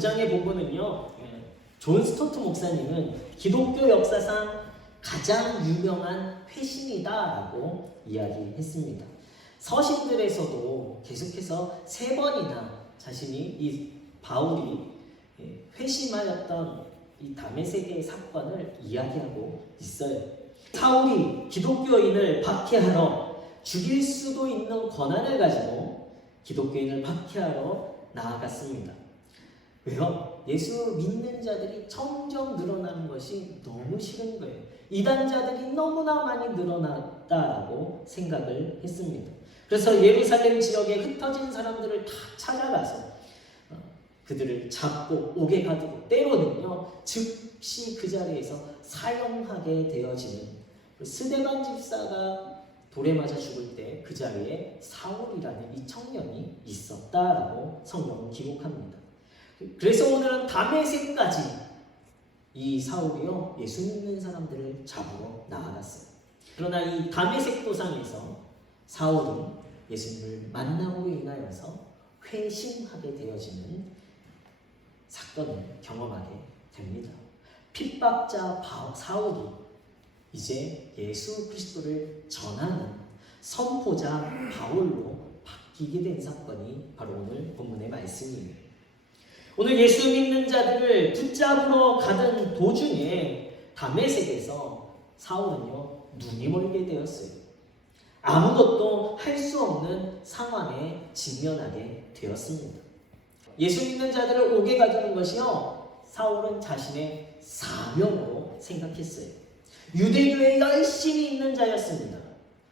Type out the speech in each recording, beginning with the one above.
9장에 보면은요, 존 스토트 목사님은 기독교 역사상 가장 유명한 회심이다라고 이야기했습니다. 서신들에서도 계속해서 3번이나 자신이 이 바울이 회심하였던 이 다메섹의 사건을 이야기하고 있어요. 사울이 기독교인을 박해하러 죽일 수도 있는 권한을 가지고 기독교인을 박해하러 나아갔습니다. 왜요? 예수 믿는 자들이 점점 늘어나는 것이 너무 싫은 거예요. 이단자들이 너무나 많이 늘어났다라고 생각을 했습니다. 그래서 예루살렘 지역에 흩어진 사람들을 다 찾아가서 그들을 잡고 옥에 가두고 때로는요 즉시 그 자리에서 사형하게 되어지는 스데반 집사가 돌에 맞아 죽을 때 그 자리에 사울이라는 이 청년이 있었다라고 성경은 기록합니다. 그래서 오늘은 다메섹까지 이 사울이요 예수 믿는 사람들을 잡으러 나아갔어요. 그러나 이 다메섹 도상에서 사울은 예수님을 만남으로 인하여서 회심하게 되어지는 사건을 경험하게 됩니다. 핍박자 사울이 이제 예수 그리스도를 전하는 선포자 바울로 바뀌게 된 사건이 바로 오늘 본문의 말씀이에요. 오늘 예수 믿는 자들을 붙잡으러 가던 도중에 다메섹에서 사울은요 눈이 멀게 되었어요. 아무것도 할 수 없는 상황에 직면하게 되었습니다. 예수 믿는 자들을 옥에 가두는 것이요 사울은 자신의 사명으로 생각했어요. 유대교에 열심히 있는 자였습니다.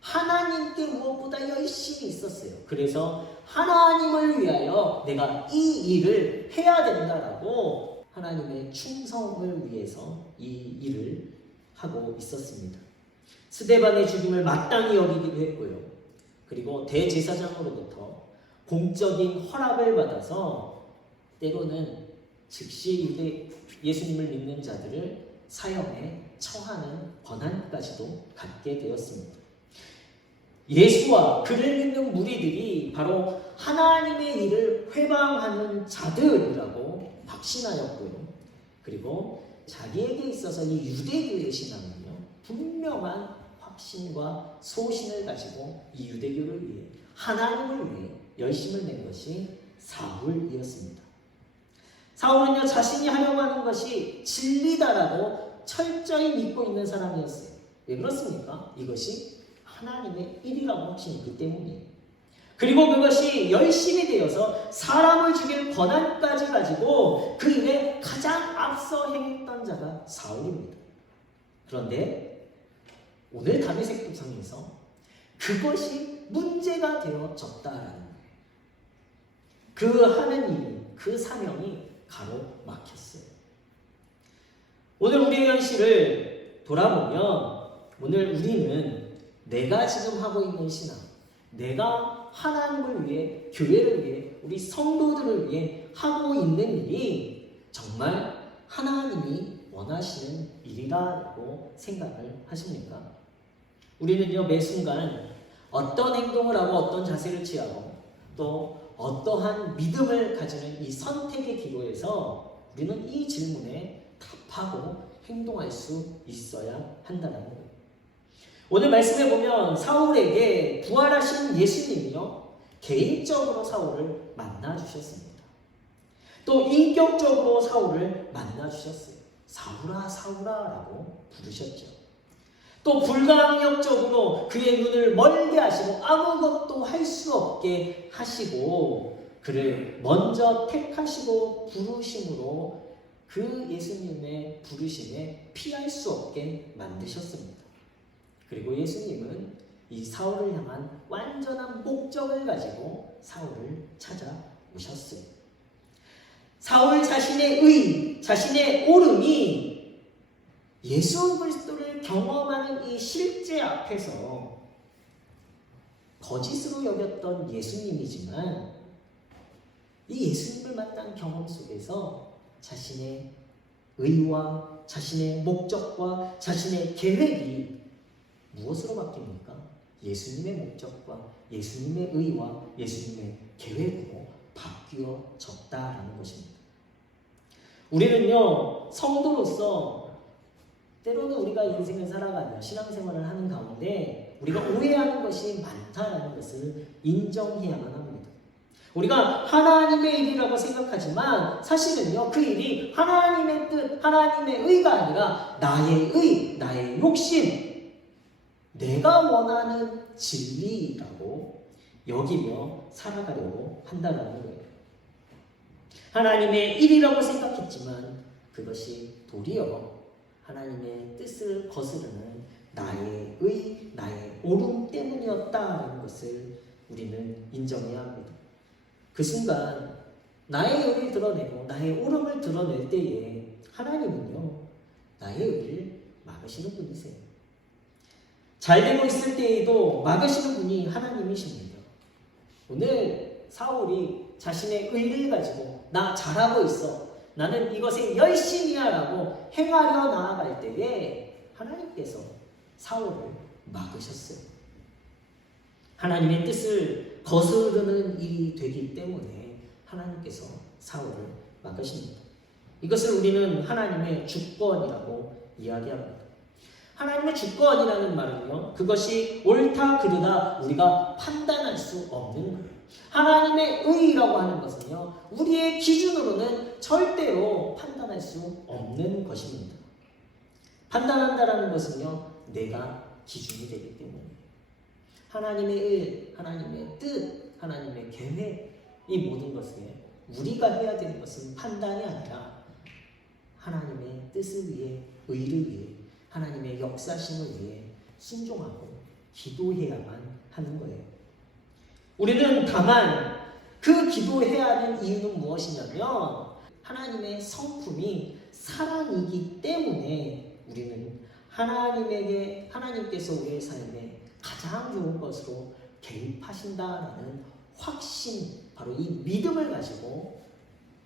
하나님께 무엇보다 열심히 있었어요. 그래서 하나님을 위하여 내가 이 일을 해야 된다라고 하나님의 충성을 위해서 이 일을 하고 있었습니다. 스데반의 죽임을 마땅히 여기기도 했고요. 그리고 대제사장으로부터 공적인 허락을 받아서 때로는 즉시 예수님을 믿는 자들을 사형에 처하는 권한까지도 갖게 되었습니다. 예수와 그를 믿는 무리들이 바로 하나님의 일을 회방하는 자들이라고 확신하였고요. 그리고 자기에게 있어서 이 유대교의 신앙은요 분명한 확신과 소신을 가지고 이 유대교를 위해 하나님을 위해 열심을 낸 것이 사울이었습니다. 사울은요 자신이 하려고 하는 것이 진리다라고 철저히 믿고 있는 사람이었어요. 왜 그렇습니까? 이것이 하나님의 일이라고 확신했기 때문이에요. 그리고 그것이 열심히 되어서 사람을 죽일 권한까지 가지고 그 일에 가장 앞서 행했던 자가 사울입니다. 그런데 오늘 다메섹 도상에서 그것이 문제가 되어졌다라는 거예요. 그 하는 일이, 그 사명이 가로막혔어요. 오늘 우리의 현실을 돌아보면 오늘 우리는 내가 지금 하고 있는 신앙, 내가 하나님을 위해, 교회를 위해, 우리 성도들을 위해 하고 있는 일이 정말 하나님이 원하시는 일이라고 생각을 하십니까? 우리는요 매 순간 어떤 행동을 하고 어떤 자세를 취하고 또 어떠한 믿음을 가지는 이 선택의 기로에서 우리는 이 질문에 답하고 행동할 수 있어야 한다는 거예요. 오늘 말씀에 보면 사울에게 부활하신 예수님이요 개인적으로 사울을 만나주셨습니다. 또 인격적으로 사울을 만나주셨어요. 사울아 사울아 라고 부르셨죠. 또 불가항력적으로 그의 눈을 멀게 하시고 아무것도 할 수 없게 하시고 그를 먼저 택하시고 부르심으로 그 예수님의 부르심에 피할 수 없게 만드셨습니다. 그리고 예수님은 이 사울을 향한 완전한 목적을 가지고 사울을 찾아오셨어요. 사울 자신의 의, 자신의 옳음이 예수 그리스도를 경험하는 이 실제 앞에서 거짓으로 여겼던 예수님이지만 이 예수님을 만난 경험 속에서 자신의 의와 자신의 목적과 자신의 계획이 무엇으로 바뀝니까? 예수님의 목적과 예수님의 의와 예수님의 계획으로 바뀌어졌다라는 것입니다. 우리는요, 성도로서 때로는 우리가 인생을 살아가며 신앙생활을 하는 가운데 우리가 오해하는 것이 많다라는 것을 인정해야만 합니다. 우리가 하나님의 일이라고 생각하지만 사실은요, 그 일이 하나님의 뜻, 하나님의 의가 아니라 나의 의, 나의 욕심, 내가 원하는 진리라고 여기며 살아가려고 한다는 거예요. 하나님의 일이라고 생각했지만 그것이 도리어 하나님의 뜻을 거스르는 나의 의, 나의 옳음 때문이었다는 것을 우리는 인정해야 합니다. 그 순간 나의 의를 드러내고 나의 옳음을 드러낼 때에 하나님은요, 나의 의를 막으시는 분이세요. 잘 되고 있을 때에도 막으시는 분이 하나님이십니다. 오늘 사울이 자신의 의를 가지고 나 잘하고 있어, 나는 이것에 열심히 하라고 행하려 나아갈 때에 하나님께서 사울을 막으셨어요. 하나님의 뜻을 거스르는 일이 되기 때문에 하나님께서 사울을 막으십니다. 이것을 우리는 하나님의 주권이라고 이야기합니다. 하나님의 주권이라는 말은요, 그것이 옳다 그르다 우리가 판단할 수 없는 거예요. 하나님의 의라고 하는 것은요, 우리의 기준으로는 절대로 판단할 수 없는 것입니다. 판단한다라는 것은요, 내가 기준이 되기 때문에 하나님의 의, 하나님의 뜻, 하나님의 계획, 이 모든 것에 우리가 해야 되는 것은 판단이 아니라 하나님의 뜻을 위해, 의를 위해, 하나님의 역사심을 위해 순종하고 기도해야만 하는 거예요. 우리는 다만 그 기도해야 하는 이유는 무엇이냐면 하나님의 성품이 사랑이기 때문에 우리는 하나님께서 우리의 삶에 가장 좋은 것으로 개입하신다라는 확신, 바로 이 믿음을 가지고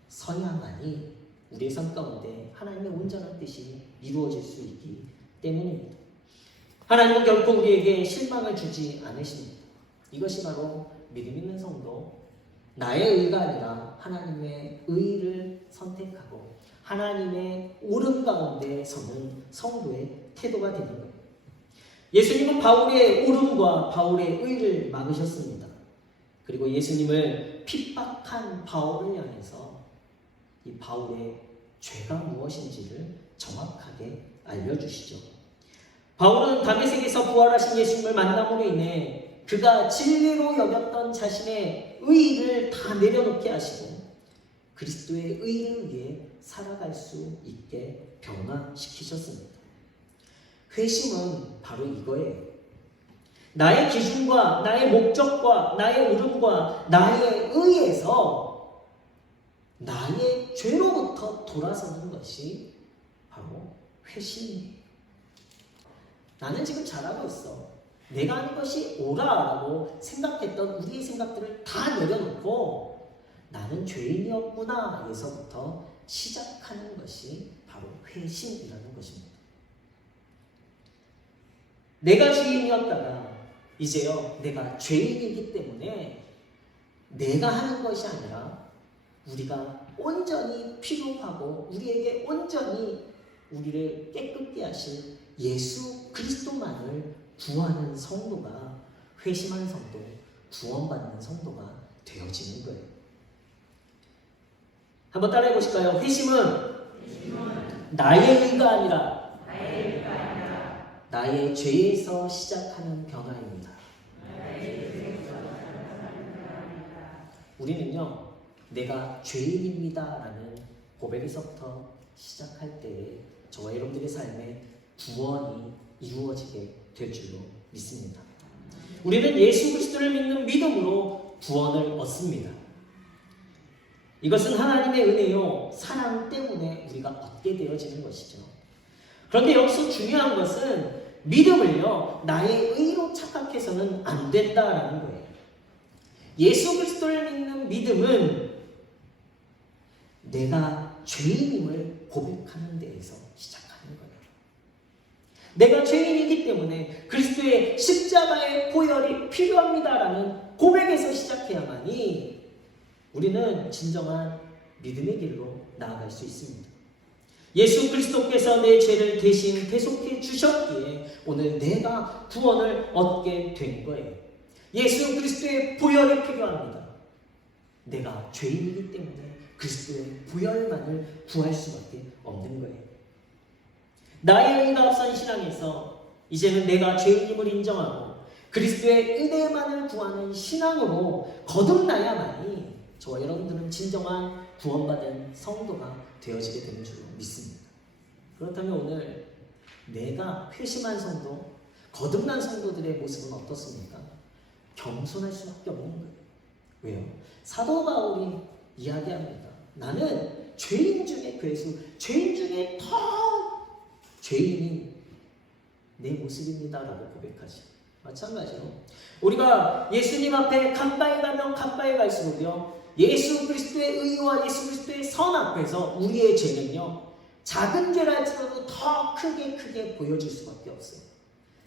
서야만이 우리의 삶 가운데 하나님의 온전한 뜻이 이루어질 수 있기 때문입니다. 하나님은 결코 우리에게 실망을 주지 않으십니다. 이것이 바로 믿음 있는 성도, 나의 의가 아니라 하나님의 의를 선택하고 하나님의 옳은 가운데 서는 성도의 태도가 되는 거예요. 예수님은 바울의 옳음과 바울의 의를 막으셨습니다. 그리고 예수님을 핍박한 바울을 향해서 이 바울의 죄가 무엇인지를 정확하게 알려주시죠. 바울은 다메섹에서 부활하신 예수님을 만남으로 인해 그가 진리로 여겼던 자신의 의의를 다 내려놓게 하시고 그리스도의 의를 위해 살아갈 수 있게 변화시키셨습니다. 회심은 바로 이거예요. 나의 기준과 나의 목적과 나의 옳음과 나의 의에서 나의 죄로부터 돌아서는 것이 바로 회심이에요. 나는 지금 잘하고 있어. 내가 하는 것이 옳아라고 생각했던 우리의 생각들을 다 내려놓고 나는 죄인이었구나 에서부터 시작하는 것이 바로 회심이라는 것입니다. 내가 죄인이었다가 이제요, 내가 죄인이기 때문에 내가 하는 것이 아니라 우리가 온전히 필요하고 우리에게 온전히 우리를 깨끗게 하실 예수 그리스도만을 구하는 성도가, 회심한 성도, 구원받는 성도가 되어지는 거예요. 한번 따라해 보실까요? 회심은 나의 의가 아니라 나의 죄에서 시작하는 변화입니다. 우리는요, 내가 죄인입니다라는 고백에서부터 시작할 때에 저와 여러분들의 삶에 구원이 이루어지게 될 줄로 믿습니다. 우리는 예수 그리스도를 믿는 믿음으로 구원을 얻습니다. 이것은 하나님의 은혜요, 사랑 때문에 우리가 얻게 되어지는 것이죠. 그런데 여기서 중요한 것은 믿음을요, 나의 의로 착각해서는 안 된다라는 거예요. 예수 그리스도를 믿는 믿음은 내가 죄인임을 고백하는 데에서 시작하는 거예요. 내가 죄인이기 때문에 그리스도의 십자가의 보혈이 필요합니다라는 고백에서 시작해야만이 우리는 진정한 믿음의 길로 나아갈 수 있습니다. 예수 그리스도께서 내 죄를 대신 대속해 주셨기에 오늘 내가 구원을 얻게 된 거예요. 예수 그리스도의 보혈이 필요합니다. 내가 죄인이기 때문에 그리스도의 보혈만을 구할 수밖에 없는 거예요. 나의 의가 앞선 신앙에서 이제는 내가 죄인임을 인정하고 그리스도의 은혜만을 구하는 신앙으로 거듭나야만이 저와 여러분들은 진정한 구원받은 성도가 되어지게 되는 줄로 믿습니다. 그렇다면 오늘 내가 회심한 성도, 거듭난 성도들의 모습은 어떻습니까? 겸손할 수밖에 없는 거예요. 왜요? 사도 바울이 이야기합니다. 나는 죄인 중에 괴수, 죄인 중에 더 죄인인 내 모습입니다 라고 고백하죠. 마찬가지로 우리가 예수님 앞에 가까이 가면 가까이 갈수록요, 예수 그리스도의 의와 예수 그리스도의 선 앞에서 우리의 죄는요, 작은 죄랄지라도 더 크게 보여질 수밖에 없어요.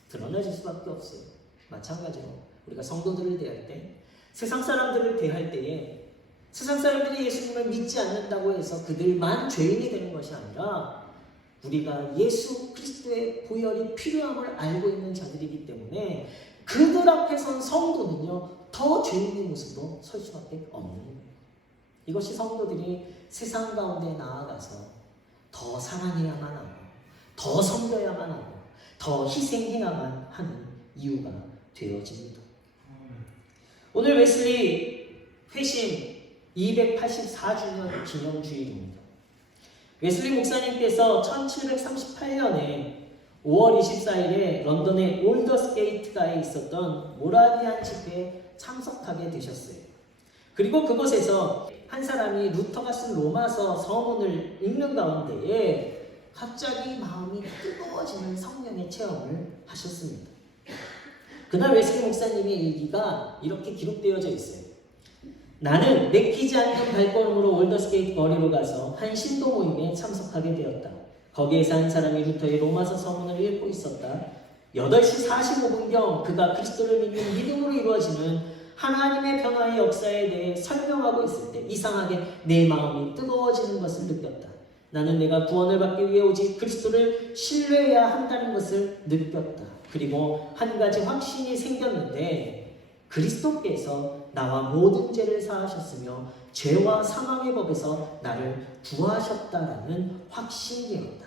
드러나질 수밖에 없어요. 마찬가지로 우리가 성도들을 대할 때, 세상 사람들을 대할 때에 세상 사람들이 예수님을 믿지 않는다고 해서 그들만 죄인이 되는 것이 아니라 우리가 예수 그리스도의 보혈이 필요함을 알고 있는 자들이기 때문에 그들 앞에 선 성도는요, 더 죄인의 모습으로 설 수밖에 없는 거예요. 이것이 성도들이 세상 가운데 나아가서 더 사랑해야만 하고 더 섬겨야만 하고 더 희생해야만 하는 이유가 되어집니다. 오늘 웨슬리 회심 284주년 기념주일입니다. 웨슬리 목사님께서 1738년에 5월 24일에 런던의 올더스게이트가에 있었던 모라비안 집회에 참석하게 되셨어요. 그리고 그곳에서 한 사람이 루터가 쓴 로마서 서문을 읽는 가운데에 갑자기 마음이 뜨거워지는 성령의 체험을 하셨습니다. 그날 웨슬리 목사님의 일기가 이렇게 기록되어져 있어요. 나는 내키지 않는 발걸음으로 올더스게이트 거리로 가서 한 신도 모임에 참석하게 되었다. 거기에서 한 사람이 루터의 로마서 서문을 읽고 있었다. 8시 45분경 그가 그리스도를 믿는 믿음으로 이루어지는 하나님의 변화의 역사에 대해 설명하고 있을 때 이상하게 내 마음이 뜨거워지는 것을 느꼈다. 나는 내가 구원을 받기 위해 오직 그리스도를 신뢰해야 한다는 것을 느꼈다. 그리고 한 가지 확신이 생겼는데 그리스도께서 나와 모든 죄를 사하셨으며 죄와 사망의 법에서 나를 구하셨다라는 확신이었다.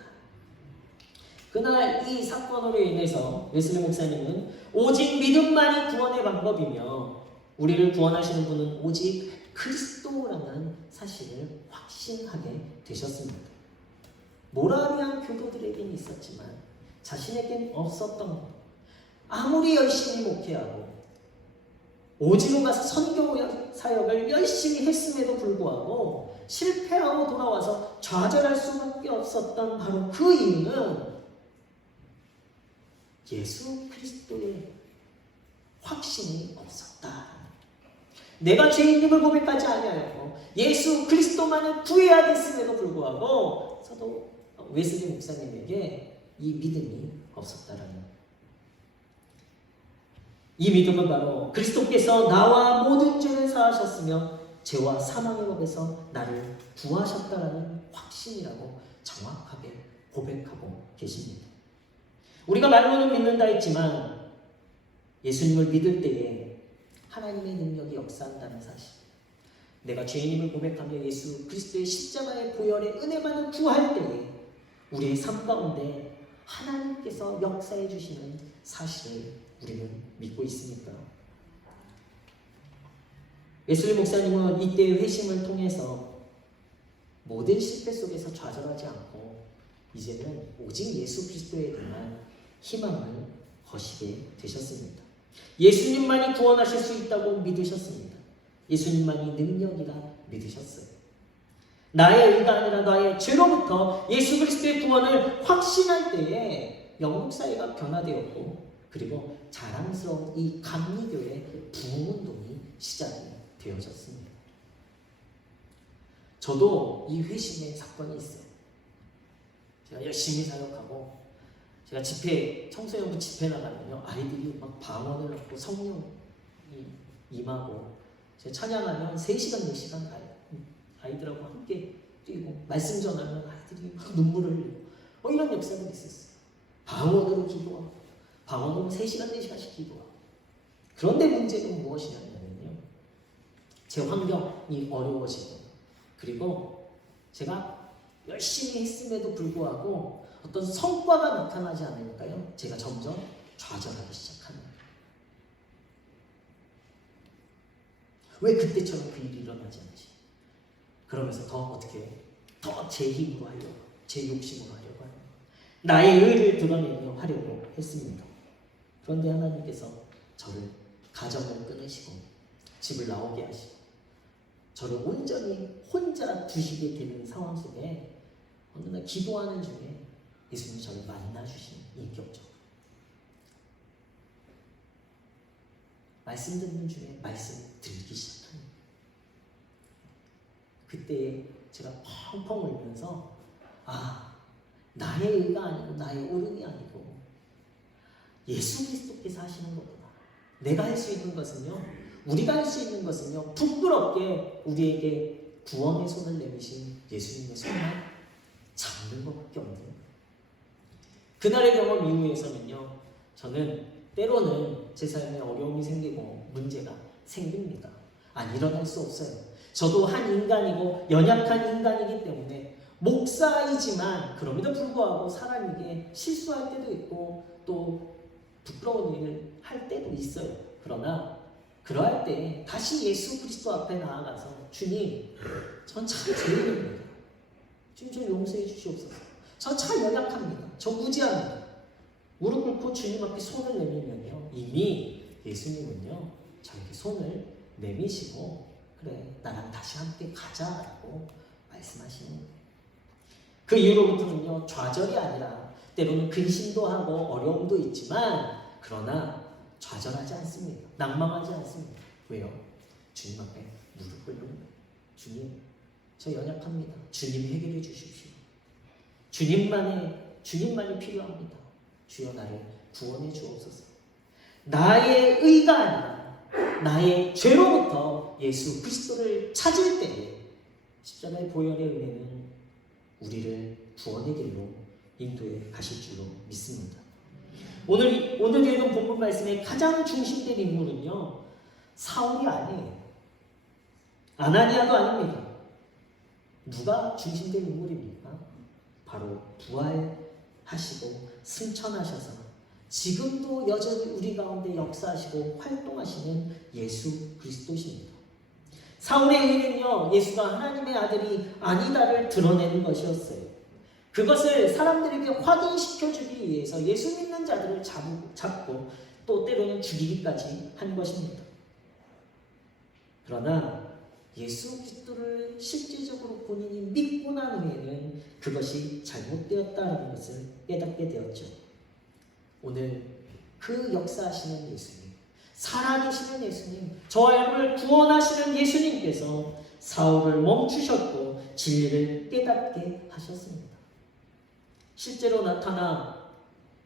그날 이 사건으로 인해서 웨슬리 목사님은 오직 믿음만이 구원의 방법이며 우리를 구원하시는 분은 오직 그리스도라는 사실을 확신하게 되셨습니다. 모라비안 교도들에게는 있었지만 자신에겐 없었던 것. 아무리 열심히 목회하고 오지로 가서 선교 사역을 열심히 했음에도 불구하고 실패하고 돌아와서 좌절할 수밖에 없었던 바로 그 이유는 예수 그리스도의 확신이 없었다. 내가 죄인임을 고백하지 아니하였고 예수 그리스도만을 구해야겠음에도 불구하고 사도 웨슬리 목사님에게 이 믿음이 없었다라는, 이 믿음은 바로 그리스도께서 나와 모든 죄를 사하셨으며 죄와 사망의 법에서 나를 구하셨다라는 확신이라고 정확하게 고백하고 계십니다. 우리가 말로는 믿는다 했지만 예수님을 믿을 때에 하나님의 능력이 역사한다는 사실, 내가 죄인임을 고백하며 예수 그리스도의 십자가의 보혈의 은혜만을 구할 때에 우리의 삶 가운데 하나님께서 역사해 주시는 사실을 우리는 믿고 있습니까? 웨슬리 목사님은 이때의 회심을 통해서 모든 실패 속에서 좌절하지 않고 이제는 오직 예수 그리스도에 대한 희망을 거시게 되셨습니다. 예수님만이 구원하실 수 있다고 믿으셨습니다. 예수님만이 능력이라 믿으셨어요. 나의 의가 아니라 나의 죄로부터 예수 그리스도의 구원을 확신할 때에 영국 사회가 변화되었고 그리고 자랑스러운 이 감리교의 부흥운동이 시작이 되어졌습니다. 저도 이 회심의 사건이 있어요. 제가 열심히 사역하고 제가 집회, 청소년부 집회 나가면요, 아이들이 막 방언을 얻고 성령이 임하고 제가 찬양하면 3시간, 4시간 아이들하고 함께 뛰고 말씀 전하면 아이들이 막 눈물을 흘리고 이런 역사들이 있었어요. 방언으로 기도하고 방언으로 3시간 4시간씩 기도하고. 그런데 문제는 무엇이냐면요, 제 환경이 어려워지고, 그리고 제가 열심히 했음에도 불구하고 어떤 성과가 나타나지 않으니까요, 제가 점점 좌절하기 시작합니다. 왜 그때처럼 그 일이 일어나지 않지? 그러면서 더 제 힘으로 하려고, 제 욕심으로 하려고 하는, 나의 의를 드러내려 하려고 했습니다. 그런데 하나님께서 저를 가정을 끊으시고 집을 나오게 하시고 저를 온전히 혼자 두시게 되는 상황 속에 어느 날 기도하는 중에 예수님이 저를 만나주시는, 인격적으로 말씀 듣는 중에 말씀 들기 시작합니다. 그때 제가 펑펑 울면서 나의 의가 아니고 나의 옳음이 아니고 예수 그리스도께서 하시는 거구나. 내가 할 수 있는 것은요, 우리가 할 수 있는 것은요, 부끄럽게 우리에게 구원의 손을 내미신 예수님의 손만 잡는 것밖에 없는, 그날의 경험 이후에서는요, 저는 때로는 제 삶에 어려움이 생기고 문제가 생깁니다. 일어날 수 없어요. 저도 한 인간이고 연약한 인간이기 때문에, 목사이지만 그럼에도 불구하고 사람에게 실수할 때도 있고 또 부끄러운 일을 할 때도 있어요. 그러나 그러할 때 다시 예수 그리스도 앞에 나아가서, 주님, 전 참 죄인입니다. 주님, 저 용서해 주시옵소서. 저 참 연약합니다. 저 무지합니다. 무릎 꿇고 주님 앞에 손을 내밀면요, 이미 예수님은요, 저에게 손을 내미시고, 그래, 나랑 다시 함께 가자라고 말씀하시는 거예요. 그 이후로부터는요, 좌절이 아니라 때로는 근심도 하고 어려움도 있지만, 그러나 좌절하지 않습니다. 낭망하지 않습니다. 왜요? 주님 앞에 무릎 꿇는 거예요. 주님, 저 연약합니다. 주님 해결해 주십시오. 주님만이 필요합니다. 주여, 나를 구원해 주옵소서. 나의 의가 아니라 나의 죄로부터 예수 그리스도를 찾을 때에 십자가의 보혈의 은혜는 우리를 구원의 길로 인도해 가실 줄로 믿습니다. 오늘 읽은 본문 말씀의 가장 중심된 인물은요, 사울이 아니에요. 아나니아도 아닙니다. 누가 중심된 인물입니까? 바로 부활하시고 승천하셔서 지금도 여전히 우리 가운데 역사하시고 활동하시는 예수 그리스도십니다. 사울의 의는요, 예수가 하나님의 아들이 아니다를 드러내는 것이었어요. 그것을 사람들에게 확인시켜주기 위해서 예수 믿는 자들을 잡고 또 때로는 죽이기까지 한 것입니다. 그러나 예수 그리스도를 실질적으로 본인이 믿고 난 후에는 그것이 잘못되었다는 것을 깨닫게 되었죠. 오늘 그 역사하시는 예수님, 살아계시는 예수님, 저와 여러분을 구원하시는 예수님께서 사울을 멈추셨고 진리를 깨닫게 하셨습니다. 실제로 나타나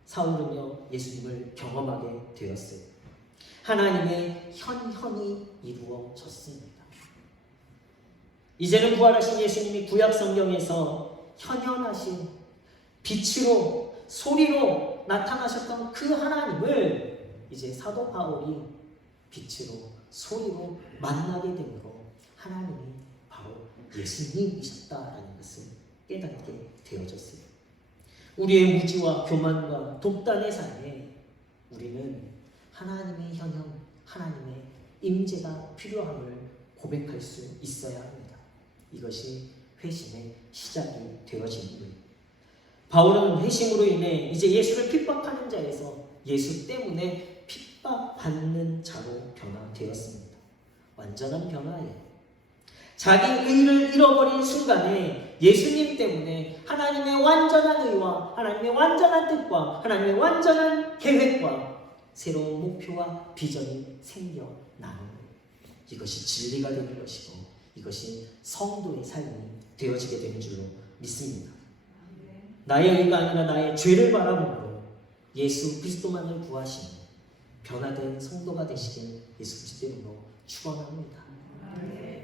사울은요, 예수님을 경험하게 되었어요. 하나님의 현현이 이루어졌습니다. 이제는 부활하신 예수님이 구약 성경에서 현현하신 빛으로, 소리로 나타나셨던 그 하나님을 이제 사도 바울이 빛으로, 소리로 만나게 되므로 하나님이 바로 예수님이셨다라는 것을 깨닫게 되어졌어요. 우리의 무지와 교만과 독단의 삶에 우리는 하나님의 현현, 하나님의 임재가 필요함을 고백할 수 있어야 합니다. 이것이 회심의 시작이 되어진 거예요. 바울은 회심으로 인해 이제 예수를 핍박하는 자에서 예수 때문에 핍박받는 자로 변화되었습니다. 완전한 변화예요. 자기 의를 잃어버린 순간에 예수님 때문에 하나님의 완전한 의와 하나님의 완전한 뜻과 하나님의 완전한 계획과 새로운 목표와 비전이 생겨나는 거예요. 이것이 진리가 되는 것이고 이것이 성도의 삶이 되어지게 되는 줄로 믿습니다. 나의 의가 아니라 나의 죄를 바라보므로 예수 그리스도만을 구하시는 변화된 성도가 되시길 예수 그리스도 이름으로 축원합니다.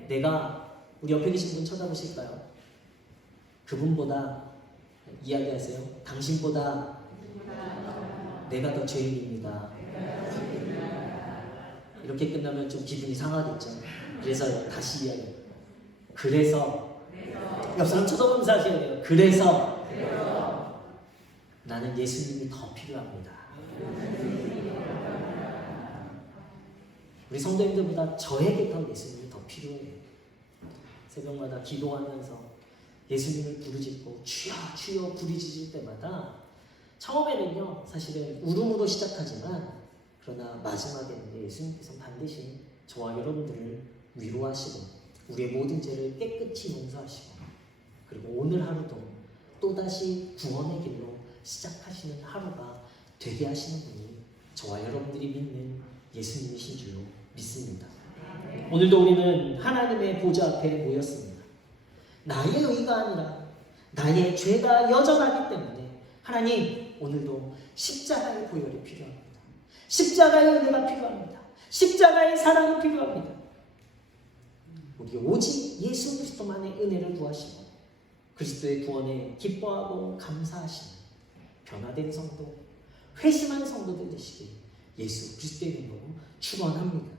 내가 우리 옆에 계신 분 쳐다보실까요? 그분보다 이야기하세요. 당신보다 내가 더 죄인입니다. 이렇게 끝나면 좀 기분이 상하겠죠. 그래서 다시 이야기해요. 그래서 옆 사람 쳐다보면서 하셔야 돼요. 그래서 나는 예수님이 더 필요합니다. 우리 성도님들보다 저에게 더 예수님이 더 필요해요. 새벽마다 기도하면서 예수님을 부르짖고 주여 주여 부르짖을 때마다 처음에는요 사실은 울음으로 시작하지만 그러나 마지막에는 예수님께서 반드시 저와 여러분들을 위로하시고 우리의 모든 죄를 깨끗이 용서하시고 그리고 오늘 하루도 또다시 구원의 길로 시작하시는 하루가 되게 하시는 분이 저와 여러분들이 믿는 예수님이신 줄로 믿습니다. 오늘도 우리는 하나님의 보좌 앞에 모였습니다. 나의 의가 아니라 나의 죄가 여전하기 때문에 하나님 오늘도 십자가의 보혈이 필요합니다. 십자가의 은혜가 필요합니다. 십자가의 사랑이 필요합니다. 우리 오직 예수 그리스도만의 은혜를 구하시고 그리스도의 구원에 기뻐하고 감사하시는 변화된 성도, 회심한 성도들 되시길 예수 그리스도의 이름으로 축원합니다.